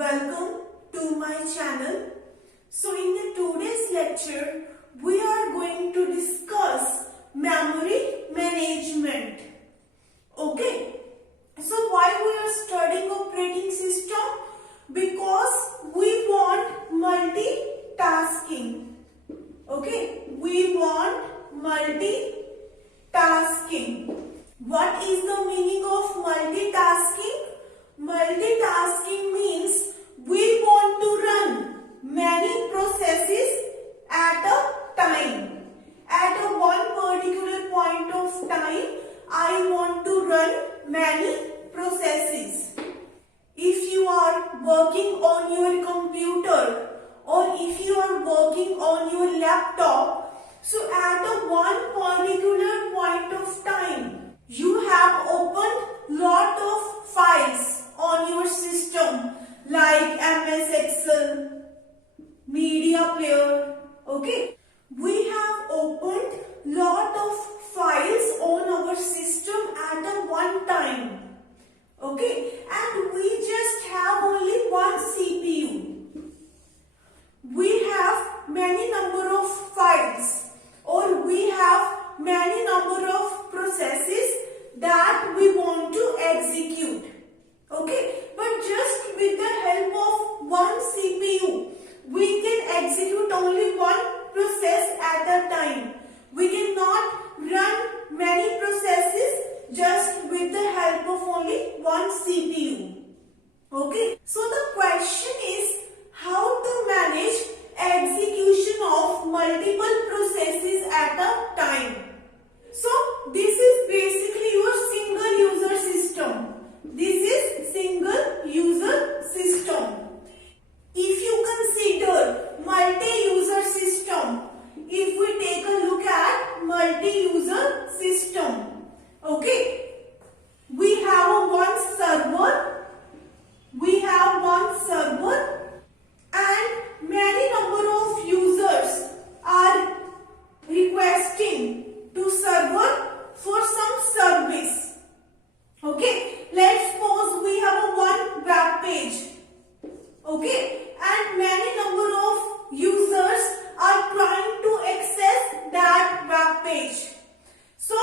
Welcome to my channel. So in the today's lecture, we are going to discuss memory management. Okay. So why we are studying operating system? Because we want multitasking. Okay. We want multitasking. What is the meaning of multitasking? Multitasking means we want to run many processes at a time. At a one particular point of time, I want to run many processes. If you are working on your computer or if you are working on your laptop, so at a one particular point of time, you have opened lot of files on your system like MS Excel, media player. Okay, we have opened lot of files on our system at a one time. Okay, and we just have only one CPU. We have many number of files or we have many number of processes that we want to execute. Okay, but just with the help of one CPU, we can execute only one process at a time. We cannot run many processes just with the help of only one CPU. Okay, so the question is how to manage execution of multiple processes at a time. So this is basically your single user system. This is single user system. If you consider multi-user system, if we take a look at multi-user system, okay, we have one server and many number of users are requesting to server for some service. Okay, let's suppose we have a one web page. Okay, and many number of users are trying to access that web page. So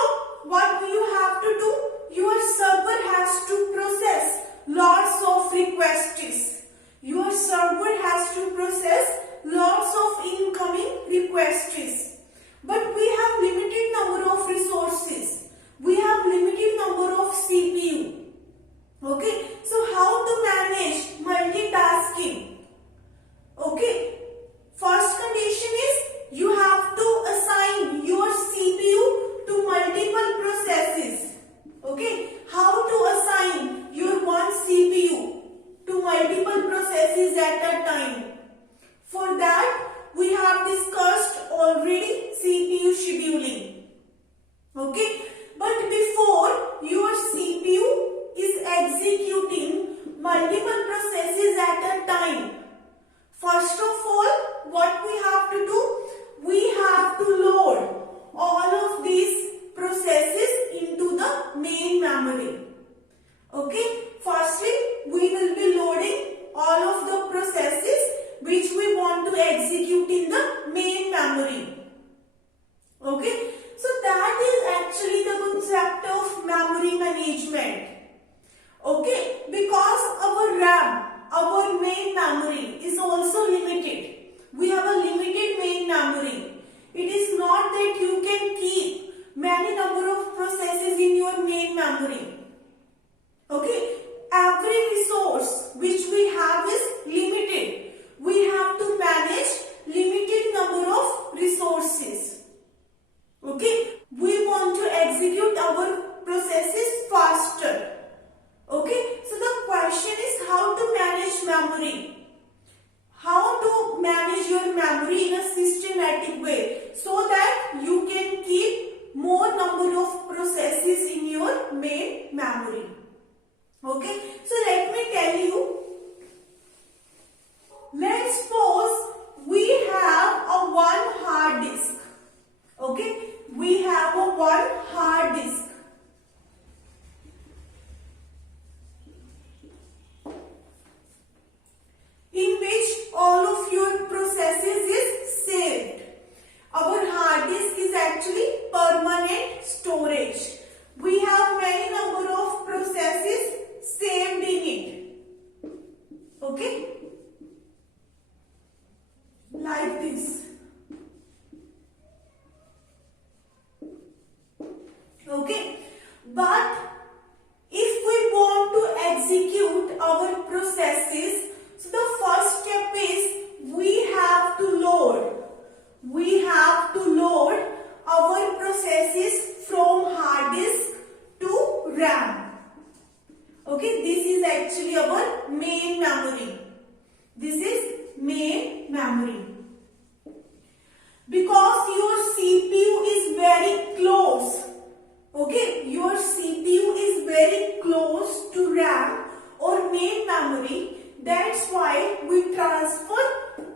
what you have to do? Your server has to process lots of requests. Your server has to process lots of incoming requests. But we have limited number of resources. We have limited number of CPU. Okay, so how to manage multitasking? Okay, first condition is you have to assign your CPU to multiple processes. Okay, how to assign your one CPU to multiple processes at a time? For that, we have discussed already CPU scheduling. Okay, but before your CPU is executing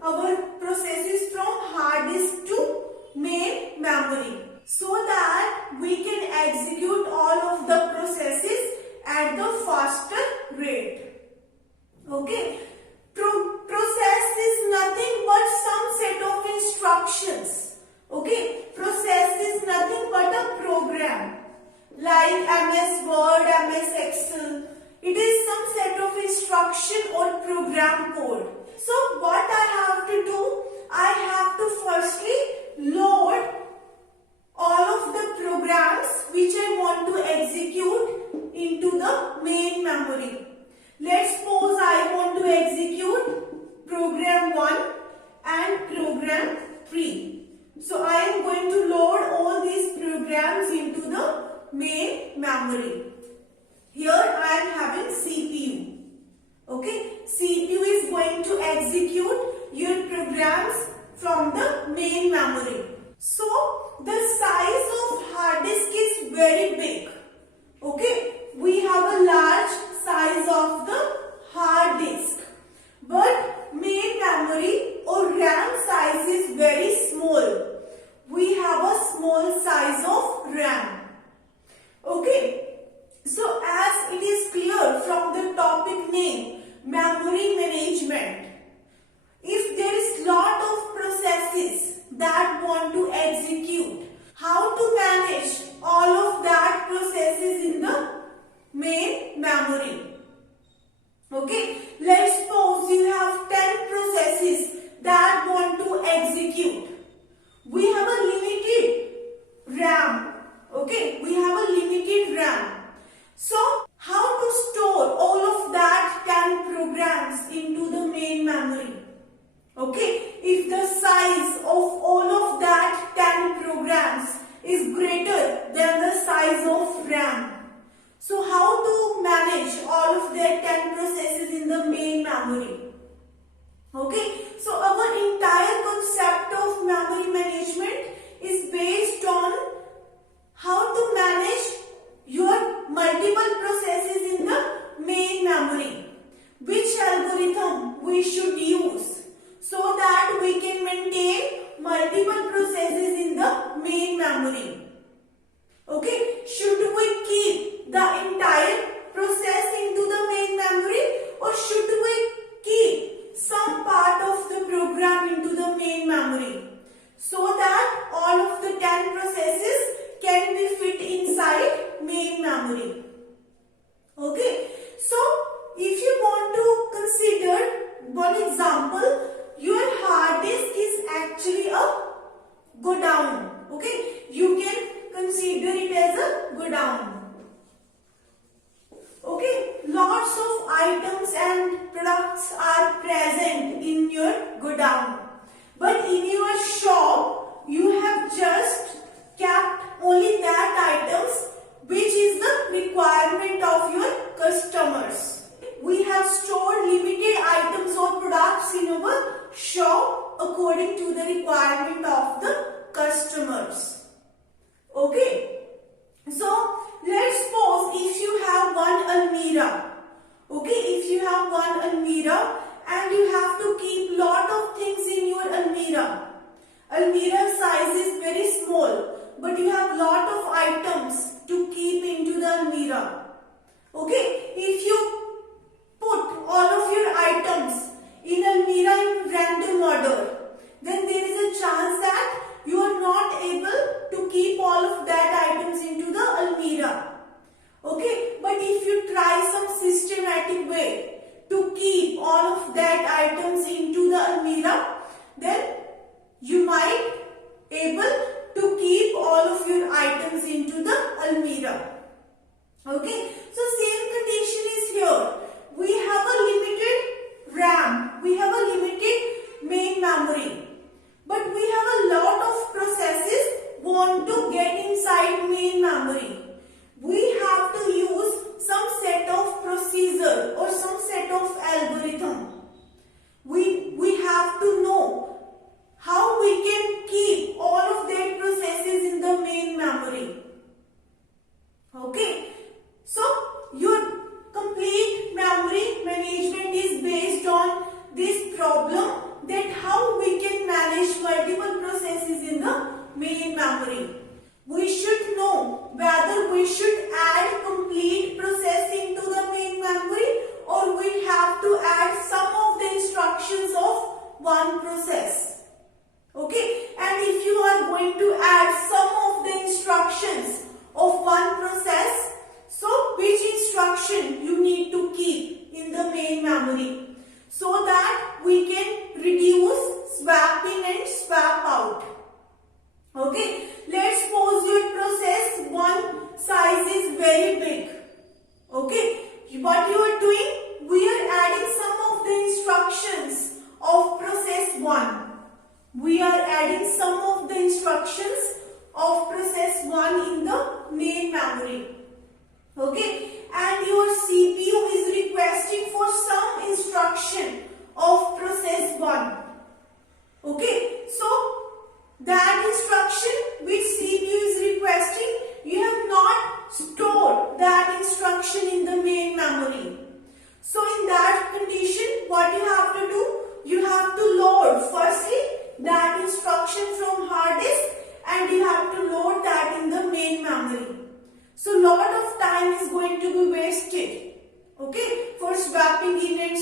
our processes from hard disk to main memory so that we can execute all of the processes at the faster rate. Okay. Process is nothing but some set of instructions. Okay. Process is nothing but a program like MS Word, MS Excel. It is some set of instruction or program code. So what I have to do, I have to firstly load all of the programs which I want to execute into the main memory. Let's suppose I want to execute program 1 and program 3. So I am going to load all these programs into the main memory. Here I am having CPU. Okay, CPU is going to execute your programs from the main memory. So the size of hard disk is very big. Okay, we have a large size of the hard disk, but main memory or RAM size is very small. We have a small size of RAM. Okay, so as it is clear from the topic name, memory management, if there is lot of processes that want to execute, how to manage all of that processes in the main memory. Okay, let's suppose you have 10 processes that want to execute. We have a limited RAM. Okay, we have a limited RAM. So, how to store all of that 10 programs into the main memory? Okay, if the size of all of that 10 programs is greater than the size of RAM. So, how to manage all of their 10 processes in the main memory? Okay, so our entire concept of memory management is based on how to manage your multiple processes in the main memory. Which algorithm we should use so that we can maintain multiple processes in the main memory. Okay, should we keep the entire process into the main memory or should we keep some part of the program into the main memory so that all of the 10 processes can be fit inside main memory? Okay, so if you want to consider one example, your hard disk is actually a godown. Okay, you can consider it as a godown. Okay, lots of items and products are present in your godown, but in your shop you have just kept only that items which is the requirement of your customers. We have stored limited items or products in our shop according to the requirement of the customers. Okay, so let's suppose if you have one almirah. Okay, if you have one almirah and you have to keep lot of things in your almirah. Almirah size is very small, but you have lot of items to keep into the almirah. Okay, if you put all of your items in almirah in random order, then there is a chance that you are not able to keep all of that items into the almirah. Okay, but if you try some systematic way to keep all of that items into the almirah, then you might able to keep all of your items into the almirah. Okay, so same condition is here. We have a limited RAM, we have a limited main memory, but we have a lot of processes want to get inside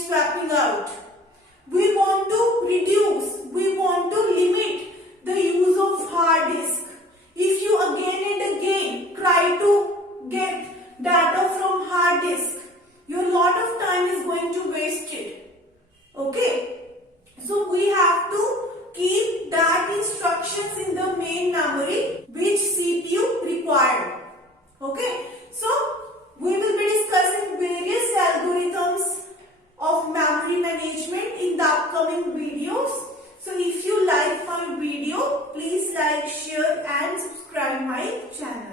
swapping out. We want to reduce, we want to limit the use of hard disk. If you again and again try to get data from hard disk, your lot of time is going to waste it. Okay, so we have to keep that instructions in the main memory which CPU required. Okay, so we will be discussing various algorithms of memory management in the upcoming videos. So if you like my video, please like, share and subscribe my channel.